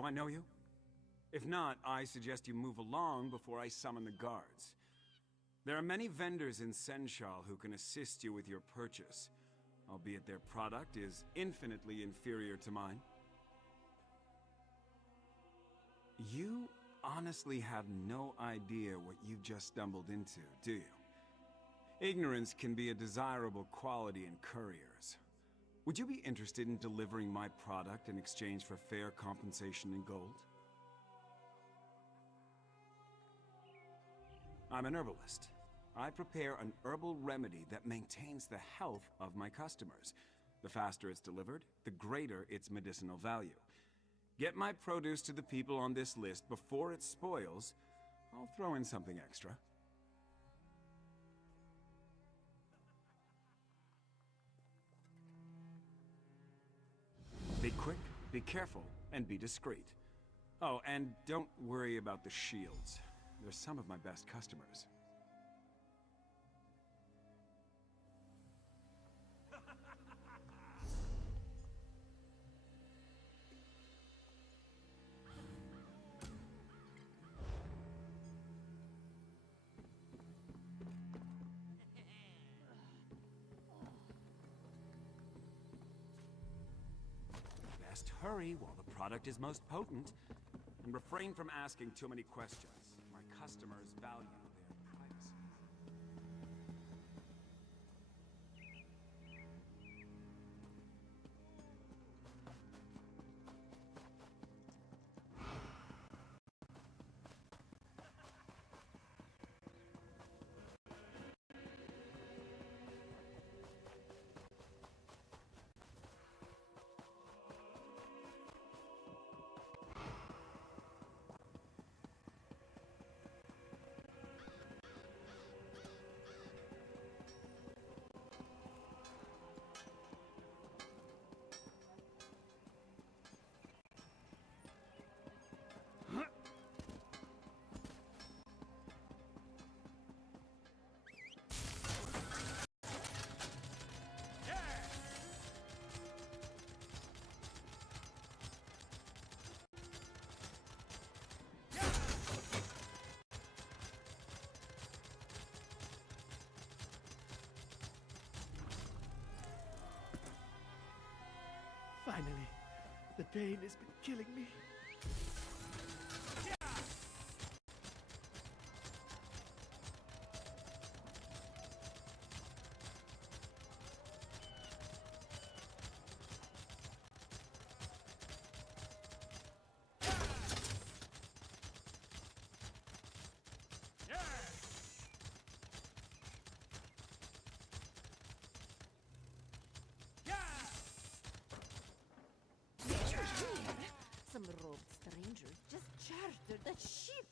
Do I know you? If not, I suggest you move along before I summon the guards. There are many vendors in Senshal who can assist you with your purchase, albeit their product is infinitely inferior to mine. You honestly have no idea what you've just stumbled into, do you? Ignorance can be a desirable quality in couriers. Would you be interested in delivering my product in exchange for fair compensation in gold? I'm an herbalist. I prepare an herbal remedy that maintains the health of my customers. The faster it's delivered, the greater its medicinal value. Get my produce to the people on this list before it spoils. I'll throw in something extra. Be quick, be careful, and be discreet. Oh, and don't worry about the shields. They're some of my best customers. Best hurry while the product is most potent, and refrain from asking too many questions. My customers value their privacy. Finally, the pain has been killing me. Some rogue stranger just chartered a ship.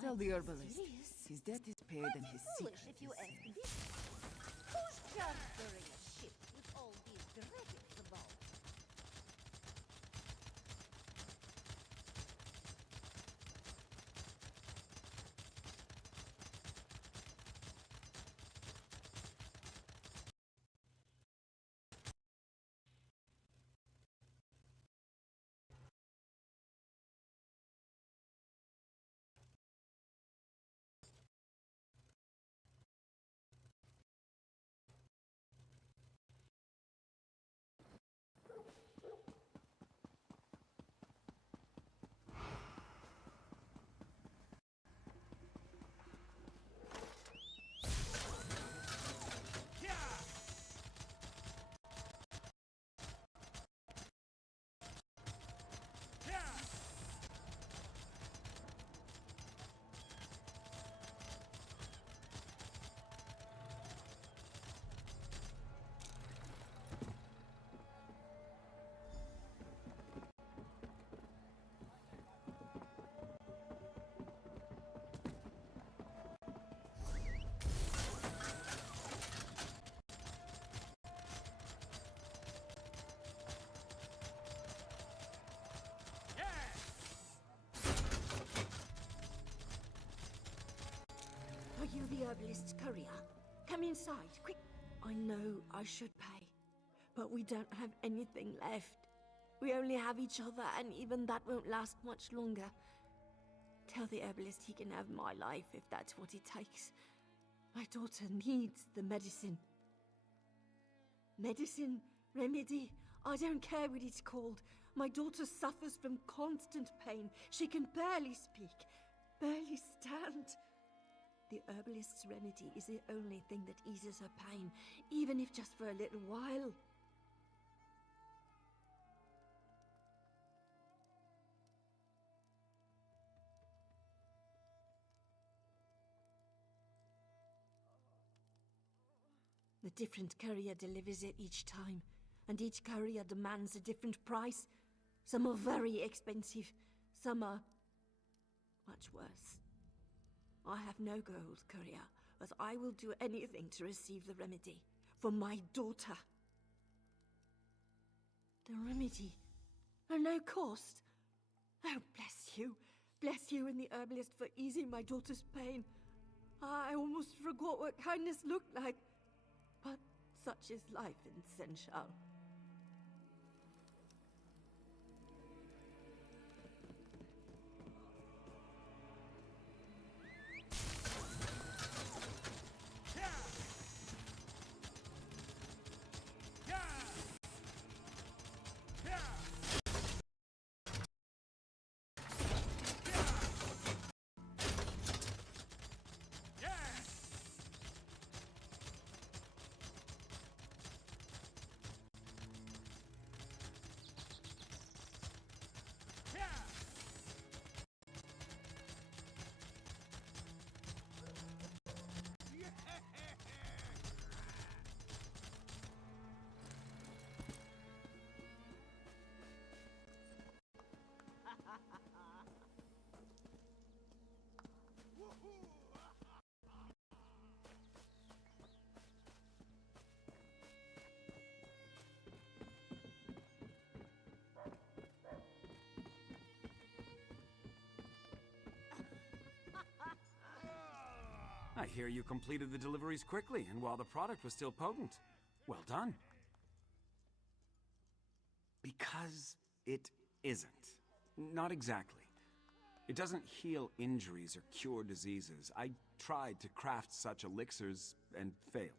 Tell the herbalist. Serious? His debt is paid and his Foolish secret if you is ask safe. this. Who's chartering a ship with all these dragons about? Are you the herbalist's courier? Come inside, quick. I know I should pay, but we don't have anything left. We only have each other, and even that won't last much longer. Tell the herbalist he can have my life if that's what it takes. My daughter needs the medicine. Medicine? Remedy? I don't care what it's called. My daughter suffers from constant pain. She can barely speak, barely stand. The herbalist's remedy is the only thing that eases her pain, even if just for a little while. The different courier delivers it each time, and each courier demands a different price. Some are very expensive, some are much worse. I have no gold, courier, but I will do anything to receive the remedy for my daughter. The remedy at no cost. Oh, bless you and the herbalist for easing my daughter's pain. I almost forgot what kindness looked like. But such is life in Senshal. I hear you completed the deliveries quickly, and while the product was still potent. Well done. Because it isn't. Not exactly. It doesn't heal injuries or cure diseases. I tried to craft such elixirs and failed.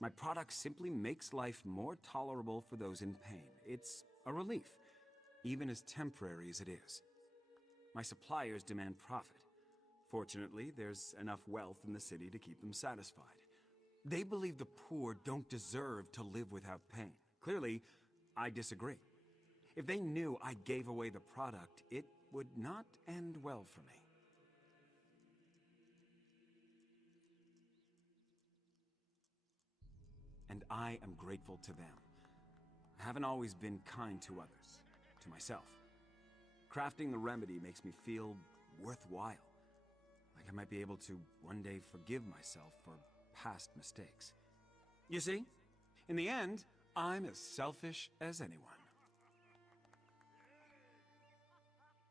My product simply makes life more tolerable for those in pain. It's a relief, even as temporary as it is. My suppliers demand profit. Fortunately, there's enough wealth in the city to keep them satisfied. They believe the poor don't deserve to live without pain. Clearly, I disagree. If they knew I gave away the product, it would not end well for me. And I am grateful to them. I haven't always been kind to others, to myself. Crafting the remedy makes me feel worthwhile. Like I might be able to one day forgive myself for past mistakes. You see, in the end, I'm as selfish as anyone.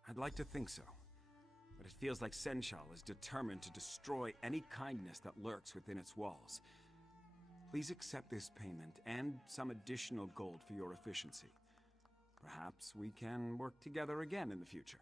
I'd like to think so, but it feels like Senshal is determined to destroy any kindness that lurks within its walls. Please accept this payment and some additional gold for your efficiency. Perhaps we can work together again in the future.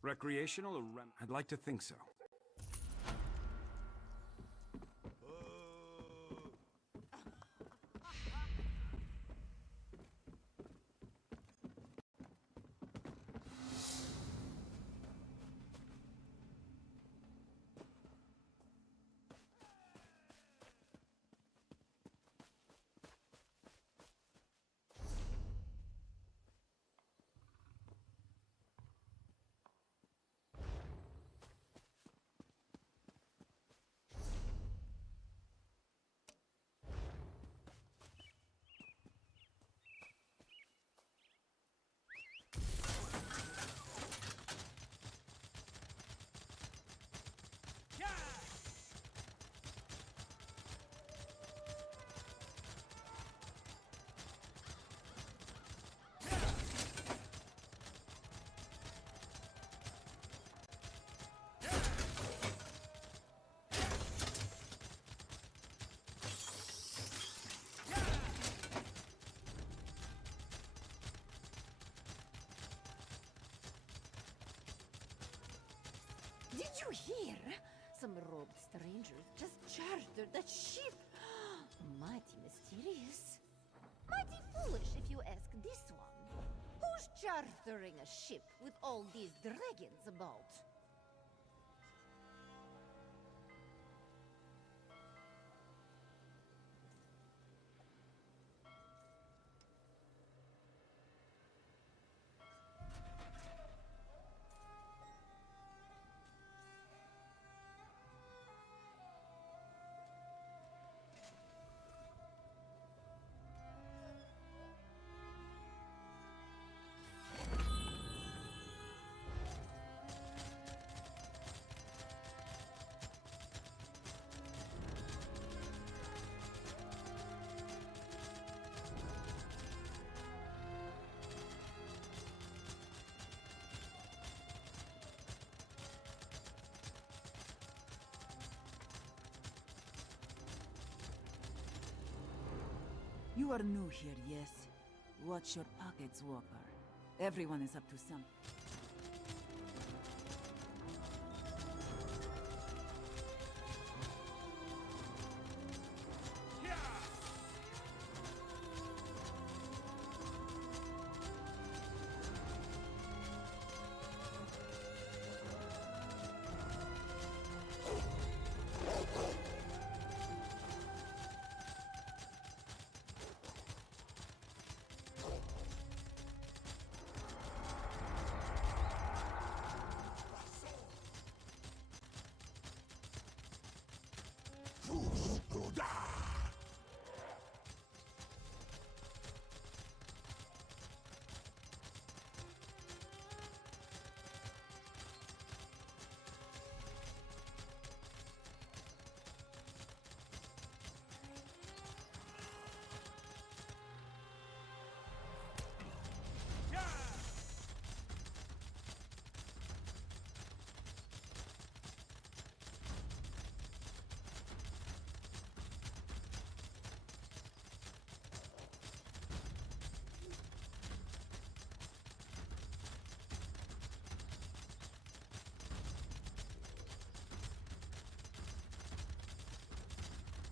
Recreational or I'd like to think so. Did you hear? Some robed strangers just chartered that ship. Mighty mysterious. Mighty foolish, if you ask this one. Who's chartering a ship with all these dragons about? You are new here, yes? Watch your pockets, Walker. Everyone is up to something.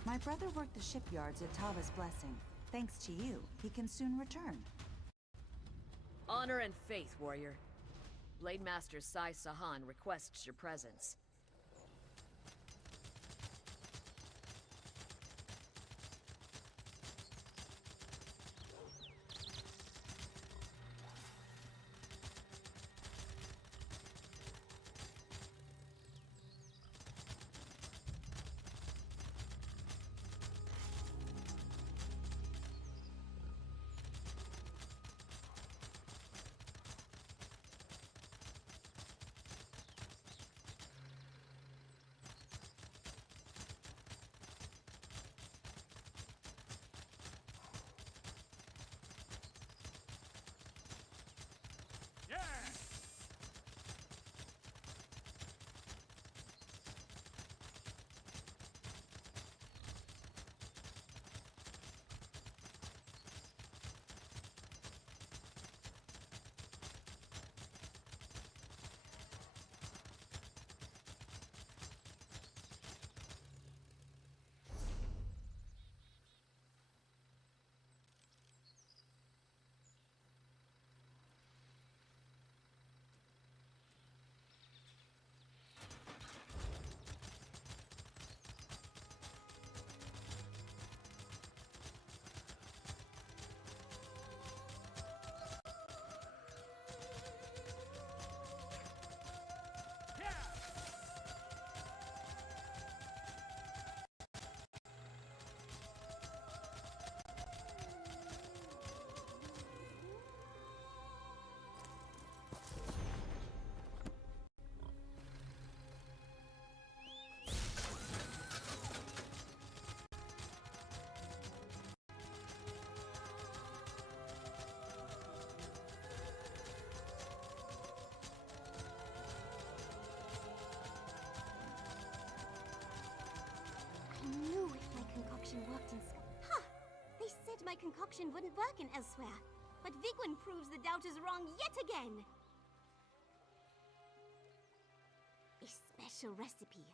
My brother worked the shipyards at Tava's Blessing. Thanks to you, he can soon return. Honor and faith, warrior. Blade Master Sai Sahan requests your presence. my concoction wouldn't work in Elsweyr, but Vigwin proves the doubters wrong yet again. A special recipe.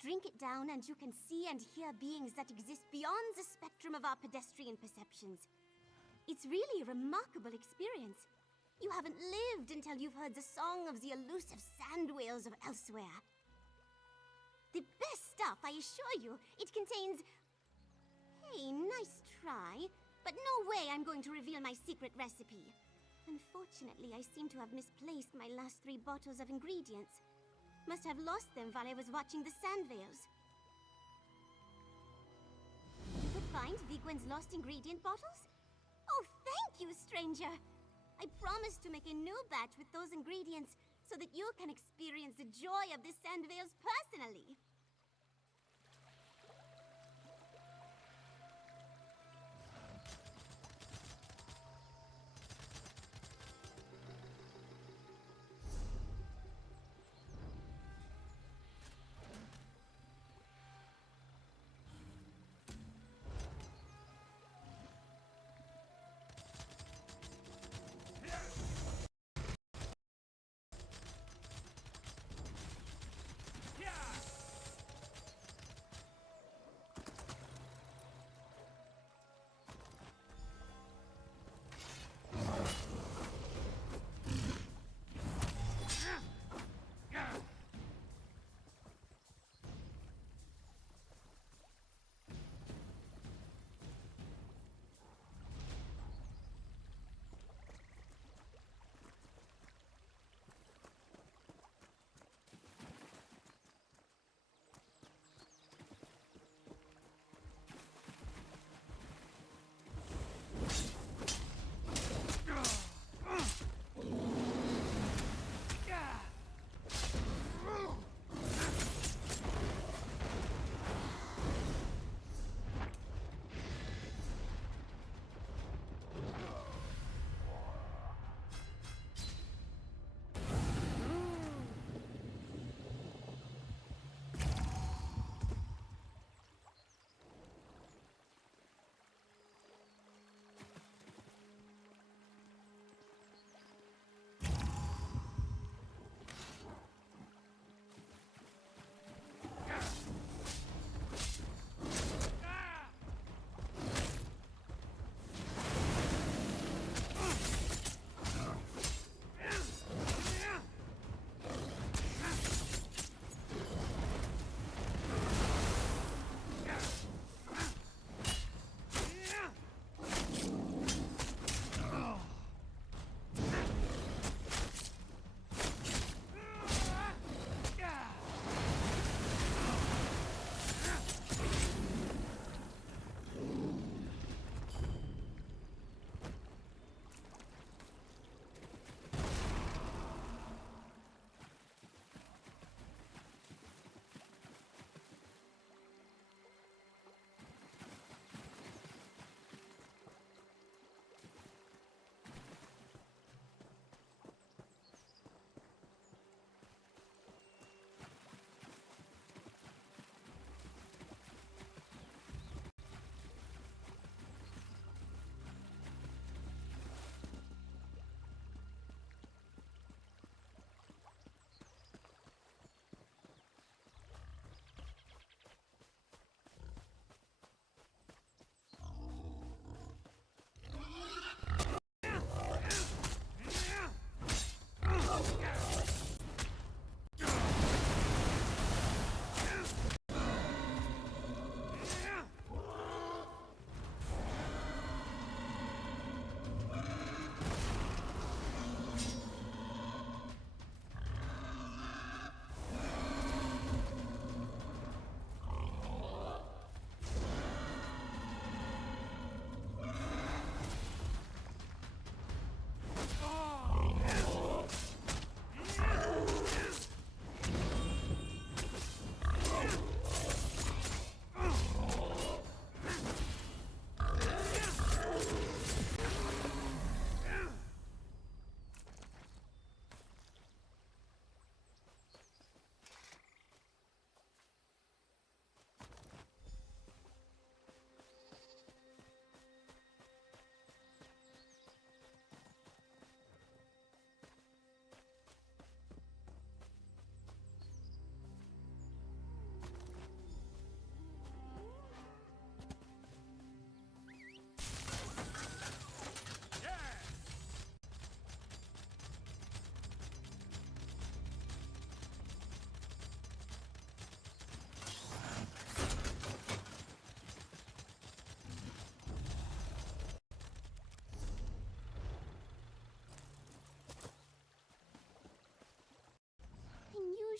Drink it down and you can see and hear beings that exist beyond the spectrum of our pedestrian perceptions. It's really a remarkable experience. You haven't lived until you've heard the song of the elusive sand whales of Elsweyr. The best stuff, I assure you. It contains... Hey, nice try. But no way I'm going to reveal my secret recipe. Unfortunately, I seem to have misplaced my last 3 bottles of ingredients. Must have lost them while I was watching the sand whales. You could find Vigwen's lost ingredient bottles? Oh, thank you, stranger! I promise to make a new batch with those ingredients so that you can experience the joy of the sand whales personally.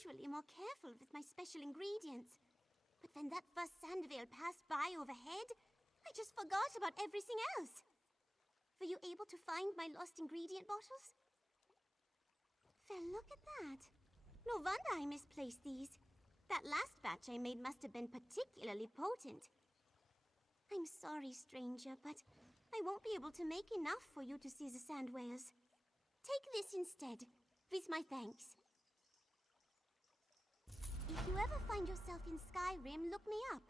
usually more careful with my special ingredients. But when that first sand veil passed by overhead, I just forgot about everything else. Were you able to find my lost ingredient bottles? Well, look at that. No wonder I misplaced these. That last batch I made must have been particularly potent. I'm sorry, stranger, but I won't be able to make enough for you to see the sand whales. Take this instead, with my thanks. If you ever find yourself in Skyrim, look me up.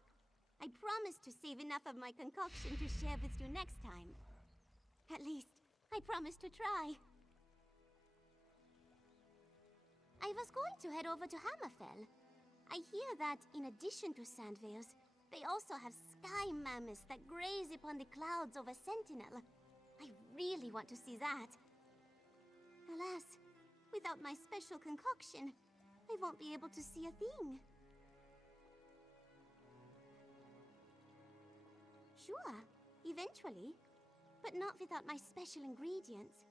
I promise to save enough of my concoction to share with you next time. At least, I promise to try. I was going to head over to Hammerfell. I hear that, in addition to sand veils, they also have sky mammoths that graze upon the clouds over Sentinel. I really want to see that. Alas, without my special concoction, I won't be able to see a thing. Sure, eventually, but not without my special ingredients.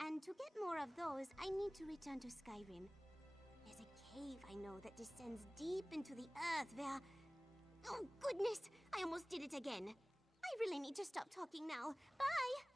And to get more of those, I need to return to Skyrim. There's a cave I know that descends deep into the earth where... Oh, goodness! I almost did it again. I really need to stop talking now. Bye!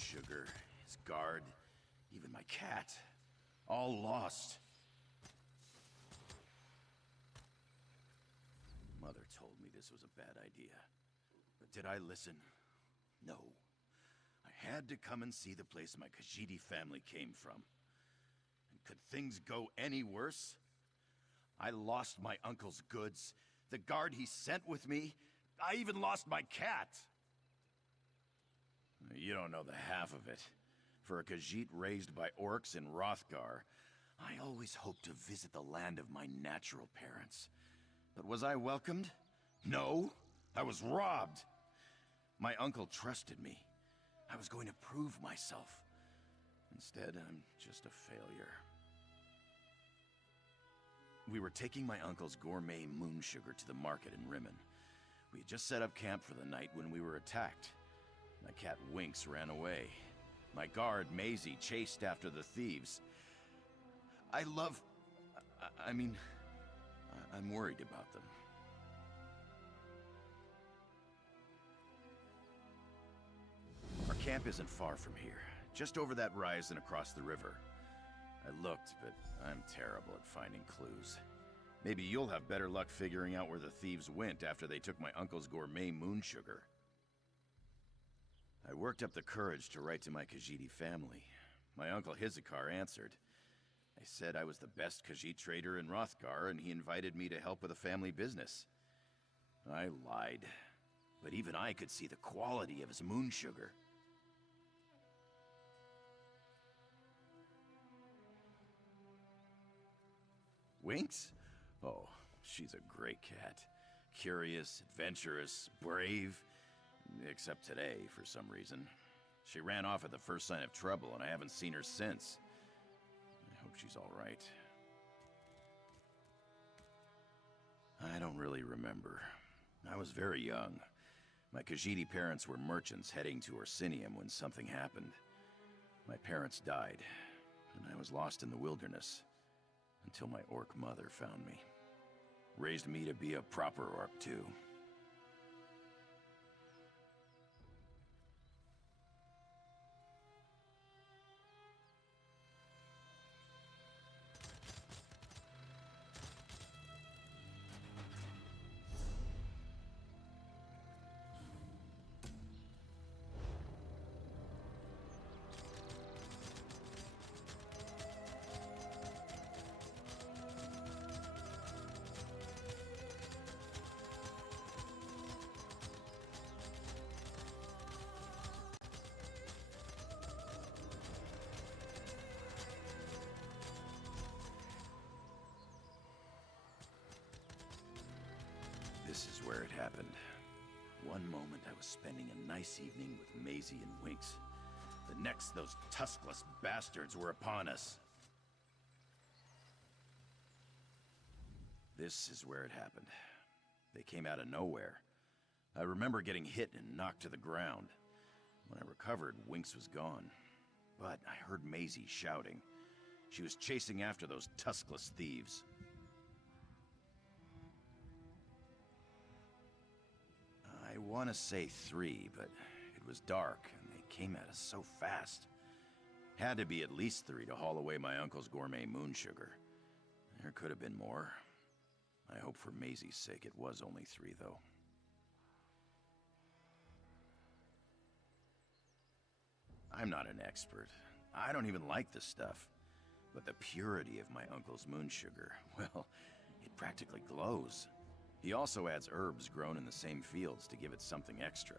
Moonsugar, his guard, even my cat. All lost. Mother told me this was a bad idea. But did I listen? No. I had to come and see the place my Khajiit family came from. And could things go any worse? I lost my uncle's goods, the guard he sent with me. I even lost my cat. You don't know the half of it. For a Khajiit raised by orcs in Hrothgar, I always hoped to visit the land of my natural parents. But was I welcomed? No, I was robbed. My uncle trusted me. I was going to prove myself. Instead, I'm just a failure. We were taking my uncle's gourmet moonsugar to the market in Rimmen. We had just set up camp for the night when we were attacked. My cat Winks ran away. My guard, Maisie, chased after the thieves. I'm worried about them. Our camp isn't far from here, just over that rise and across the river. I looked, but I'm terrible at finding clues. Maybe you'll have better luck figuring out where the thieves went after they took my uncle's gourmet moonsugar. I worked up the courage to write to my Khajiit family. My uncle Hizikar answered. I said I was the best Khajiit trader in Hrothgar, and he invited me to help with a family business. I lied, but even I could see the quality of his moonsugar. Winks? Oh, she's a great cat. Curious, adventurous, brave. Except today, for some reason. She ran off at the first sign of trouble, and I haven't seen her since. I hope she's all right. I don't really remember. I was very young. My Khajiit parents were merchants heading to Orsinium when something happened. My parents died, and I was lost in the wilderness. Until my orc mother found me. Raised me to be a proper orc, too. This is where it happened. One moment I was spending a nice evening with Maisie and Winks. The next, those tuskless bastards were upon us. This is where it happened. They came out of nowhere. I remember getting hit and knocked to the ground. When I recovered, Winks was gone. But I heard Maisie shouting. She was chasing after those tuskless thieves. I want to say 3, but it was dark, and they came at us so fast. Had to be at least 3 to haul away my uncle's gourmet moonsugar. There could have been more. I hope for Maisie's sake it was only 3, though. I'm not an expert. I don't even like this stuff. But the purity of my uncle's moonsugar, well, it practically glows. He also adds herbs grown in the same fields to give it something extra.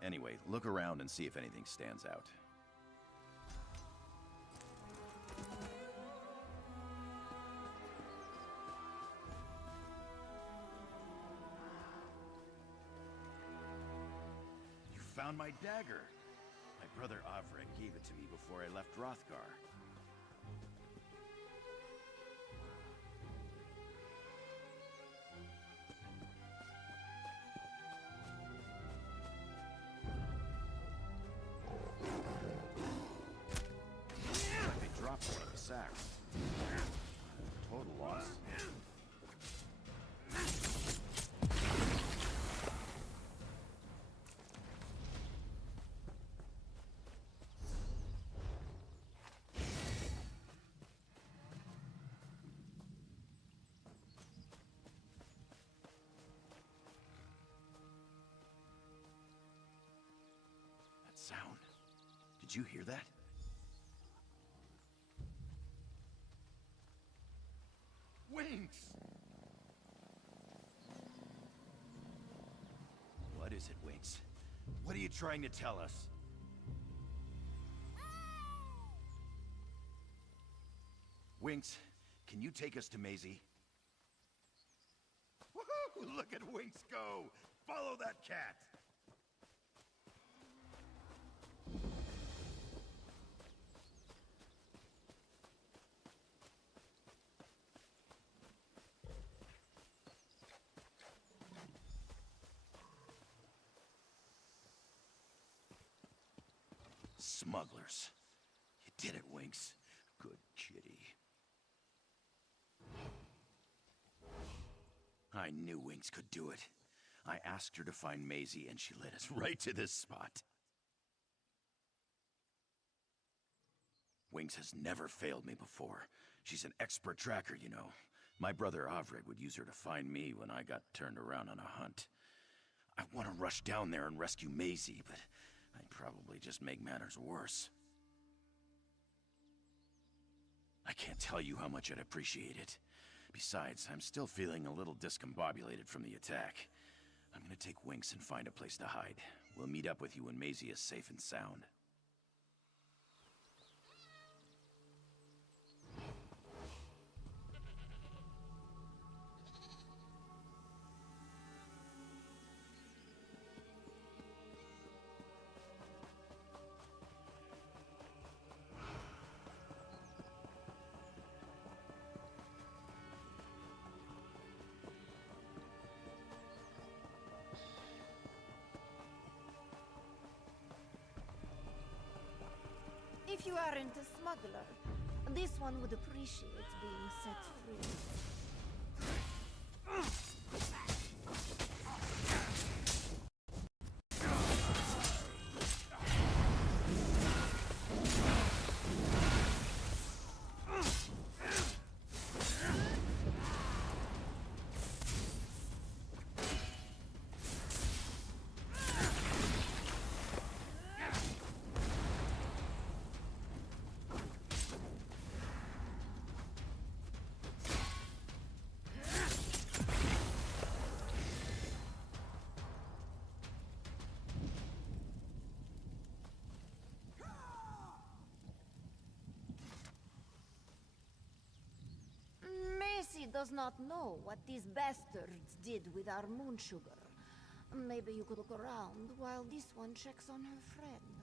Anyway, look around and see if anything stands out. You found my dagger! My brother Avre gave it to me before I left Hrothgar. They dropped one of the sacks. Total loss. Did you hear that? Winks! What is it, Winks? What are you trying to tell us? Winks, can you take us to Maisie? Woohoo! Look at Winks go! Follow that cat! Smugglers. You did it, Winks. Good kitty. I knew Winks could do it. I asked her to find Maisie, and she led us right to this spot. Winks has never failed me before. She's an expert tracker, you know. My brother Avred would use her to find me when I got turned around on a hunt. I want to rush down there and rescue Maisie, but I'd probably just make matters worse. I can't tell you how much I'd appreciate it. Besides, I'm still feeling a little discombobulated from the attack. I'm gonna take Winks and find a place to hide. We'll meet up with you when Maisie is safe and sound. If you aren't a smuggler, this one would appreciate being set free. Macy does not know what these bastards did with our moon sugar. Maybe you could look around while this one checks on her friend.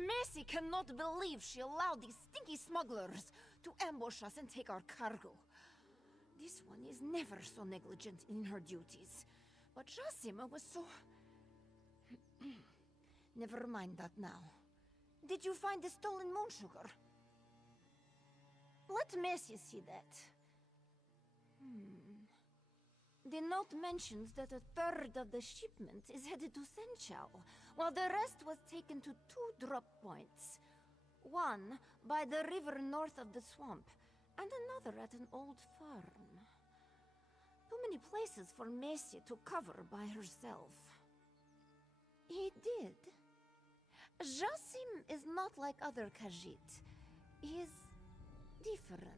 Macy cannot believe she allowed these stinky smugglers to ambush us and take our cargo. This one is never so negligent in her duties. But Jasima was so... Never mind that now. Did you find the stolen moon sugar? Let Macy see that. The note mentions that a third of the shipment is headed to Senchao, while the rest was taken to 2 drop points. One by the river north of the swamp, and another at an old farm. Too many places for Macy to cover by herself. He did. Jasim is not like other Khajiit. He is different.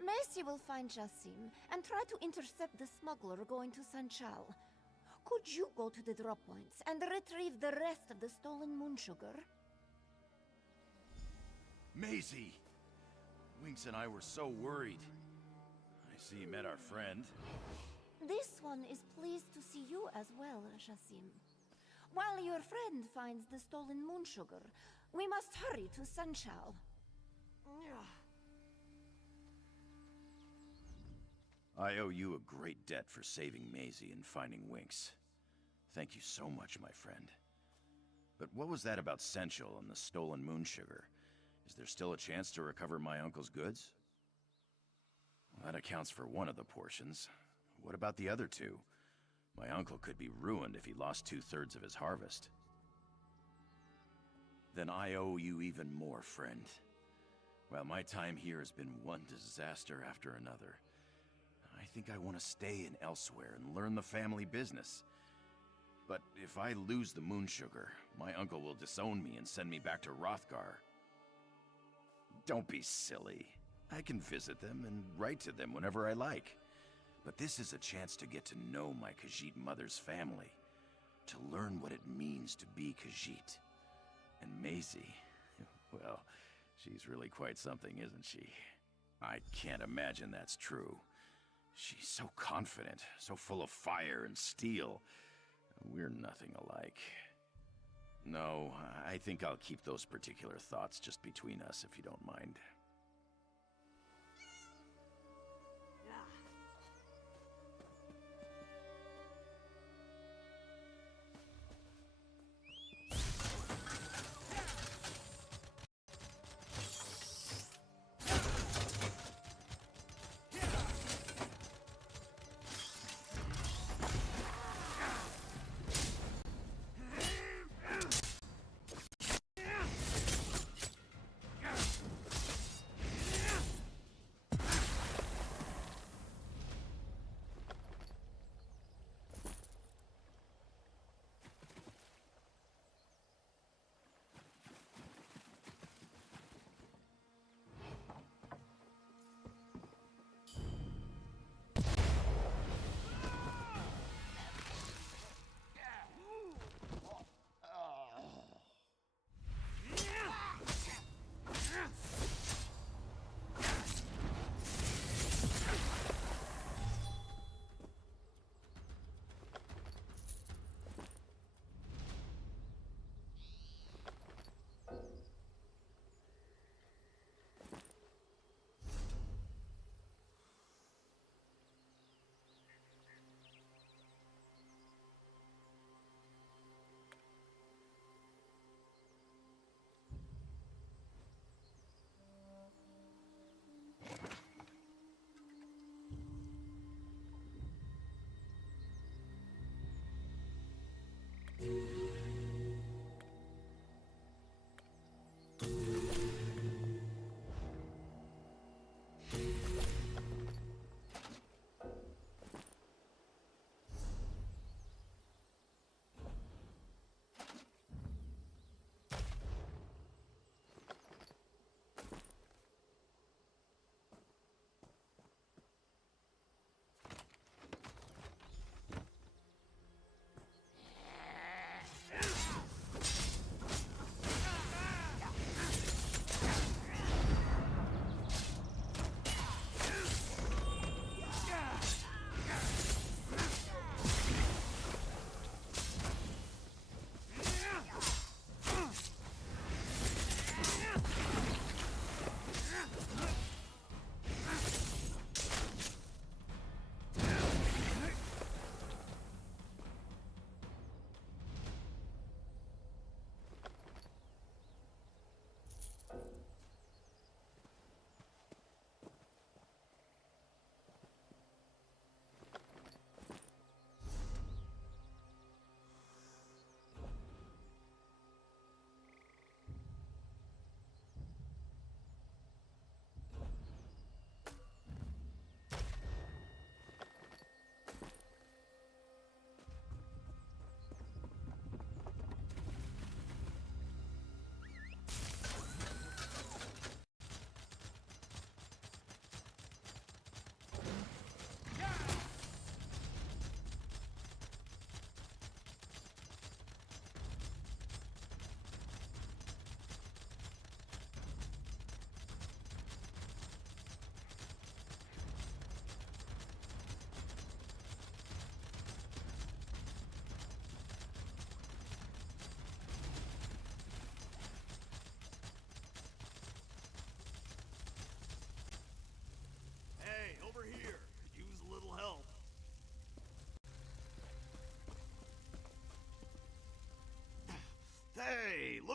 Macy will find Jasim and try to intercept the smuggler going to Sanchal. Could you go to the drop points and retrieve the rest of the stolen moon sugar? Maisie! Winks and I were so worried. I see you met our friend. This one is pleased to see you as well, Jasim. While your friend finds the stolen moon sugar, we must hurry to Sanchal. I owe you a great debt for saving Maisie and finding Winks. Thank you so much, my friend. But what was that about Senchal and the stolen moon sugar? Is there still a chance to recover my uncle's goods? Well, that accounts for one of the portions. What about the other 2? My uncle could be ruined if he lost 2/3 of his harvest. Then I owe you even more, friend. Well, my time here has been one disaster after another. I think I want to stay in Elsweyr and learn the family business. But if I lose the moon sugar, my uncle will disown me and send me back to Hrothgar. Don't be silly. I can visit them and write to them whenever I like. But this is a chance to get to know my Khajiit mother's family, to learn what it means to be Khajiit. And Maisie, well, she's really quite something, isn't she? I can't imagine that's true. She's so confident, so full of fire and steel. We're nothing alike. No, I think I'll keep those particular thoughts just between us, if you don't mind.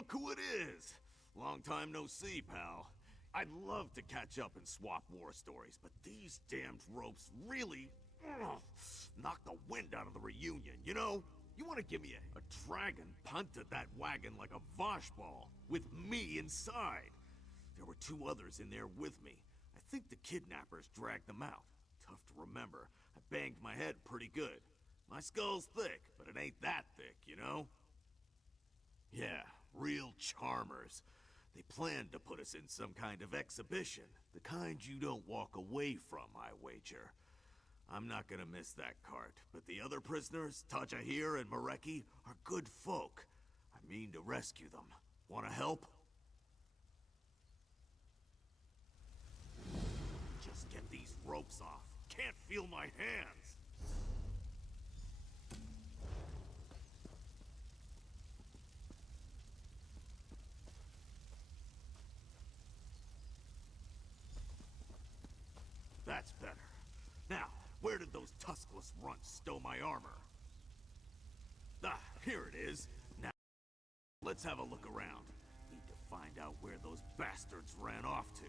look who it is! Long time no see, pal. I'd love to catch up and swap war stories, but these damned ropes really knock the wind out of the reunion, you know? You want to give me a dragon punted that wagon like a vosh ball, with me inside. There were 2 others in there with me. I think the kidnappers dragged them out. Tough to remember. I banged my head pretty good. My skull's thick, but it ain't that thick, you know? Yeah, real charmers. They planned to put us in some kind of exhibition. The kind you don't walk away from, I wager. I'm not gonna miss that cart, but the other prisoners, Tajahir and Mareki, are good folk. I mean to rescue them. Wanna help? Just get these ropes off. Can't feel my hands. That's better. Now, where did those tuskless runts stow my armor? Ah, here it is. Now, let's have a look around. Need to find out where those bastards ran off to.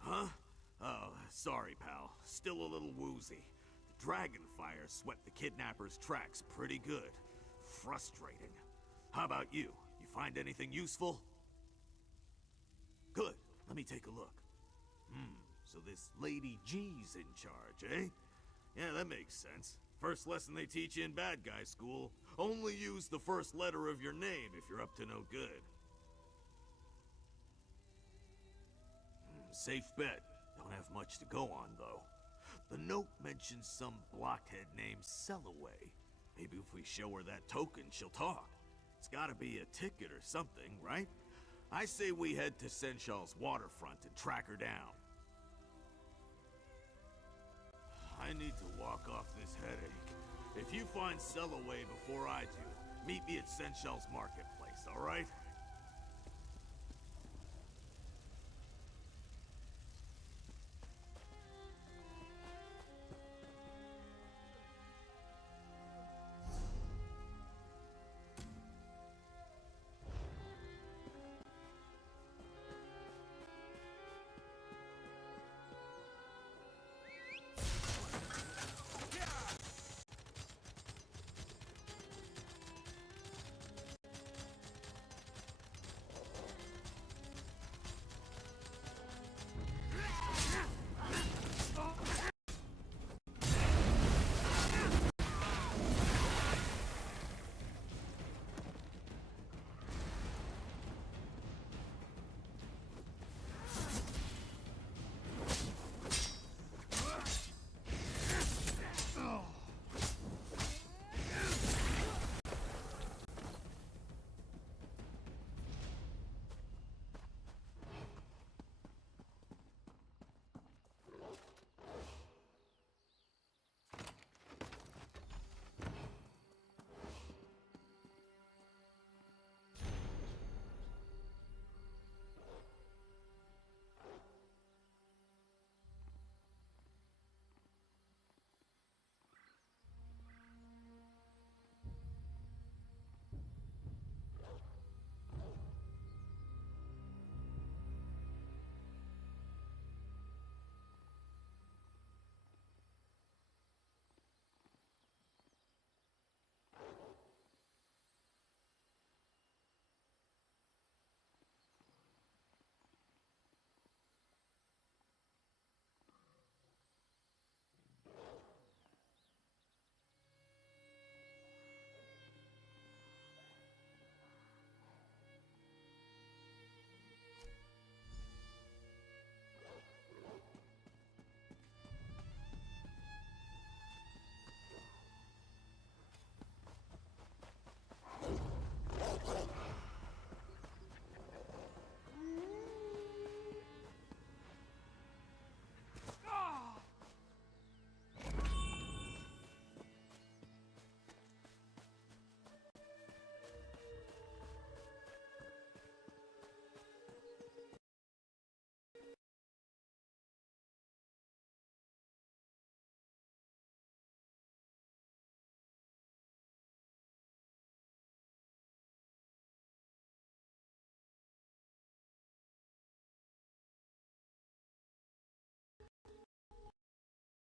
Huh? Oh, sorry, pal. Still a little woozy. The dragon fire swept the kidnappers' tracks pretty good. Frustrating. How about you? You find anything useful? Good. Let me take a look. So this Lady G's in charge, eh? Yeah, that makes sense. First lesson they teach you in bad guy school. Only use the first letter of your name if you're up to no good. Safe bet. Don't have much to go on, though. The note mentions some blockhead named Sellaway. Maybe if we show her that token, she'll talk. It's gotta be a ticket or something, right? I say we head to Senshal's waterfront and track her down. I need to walk off this headache. If you find Sellaway before I do, meet me at Senshal's marketplace, alright?